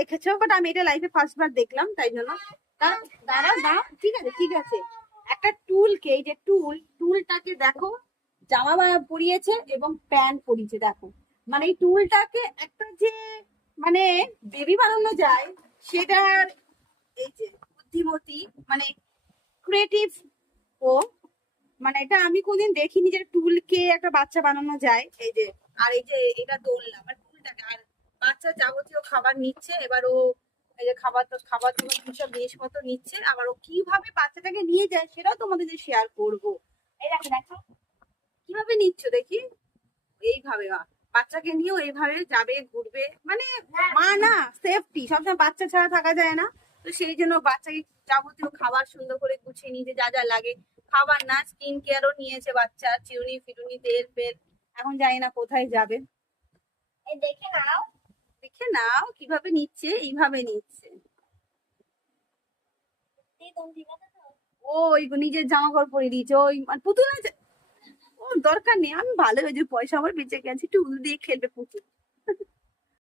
দেখেছো, বাট আমি এটা লাইফে ফার্স্ট বার দেখলাম, তাই জন্য। দাঁড়াও দাঁড়াও, ঠিক আছে ঠিক আছে। একটা টুলকে, এই যে টুলটাকে দেখো, জামা পরিয়েছে এবং প্যান্ট পরিয়েছে, দেখো। মানে এই টুলটাকে একটা যে মানে বেবি বানানো যায় সেটার, এই যে বুদ্ধিমতী, মানে ক্রিয়েটিভ ও, মানে এটা আমি কোনদিন দেখিনি যে টুলকে একটা বাচ্চা বানানো যায়। এই যে, আর এই যে এটা দোলনা, মানে টুলটাকে, আর বাচ্চা যাবতীয় খাবার নিচ্ছে। এবার ও এই যে খাবার খাবার তোমার সব জিনিসপত্র নিচ্ছে, আবার ও কিভাবে বাচ্চাটাকে নিয়ে যায় সেটাও তোমাদের শেয়ার করবো। এই দেখো দেখো কিভাবে নিচ্ছ দেখি, এইভাবে বাচ্চাকে নিয়েও এইভাবে যাবে, ঘুরবে, মানে মা না, সেফটি সবসময় বাচ্চা ছাড়া থাকা যায় না। তো সেই জন্য বাচ্চাকে যাবতীয় খাবার সুন্দর করে গুছিয়ে নিতে যা যা লাগে, খাবার না স্কিন কেয়ারও নিয়েছে বাচ্চা, চিরুনি ফিরুনি তেল ফেল, এখন জানি না কোথায় যাবে। এই দেখে নাও, দেখে নাও কিভাবে নিচ্ছে, এইভাবে নিচ্ছে। ও ওই নিজের জামা কাপড় পরে দিয়েছে, ওই পুতুল আছে, ওর দরকার নেই, আমি ভালো হয়েছে, পয়সা আমার বেঁচে গেছে, একটু দিয়ে খেলবে পুতুল।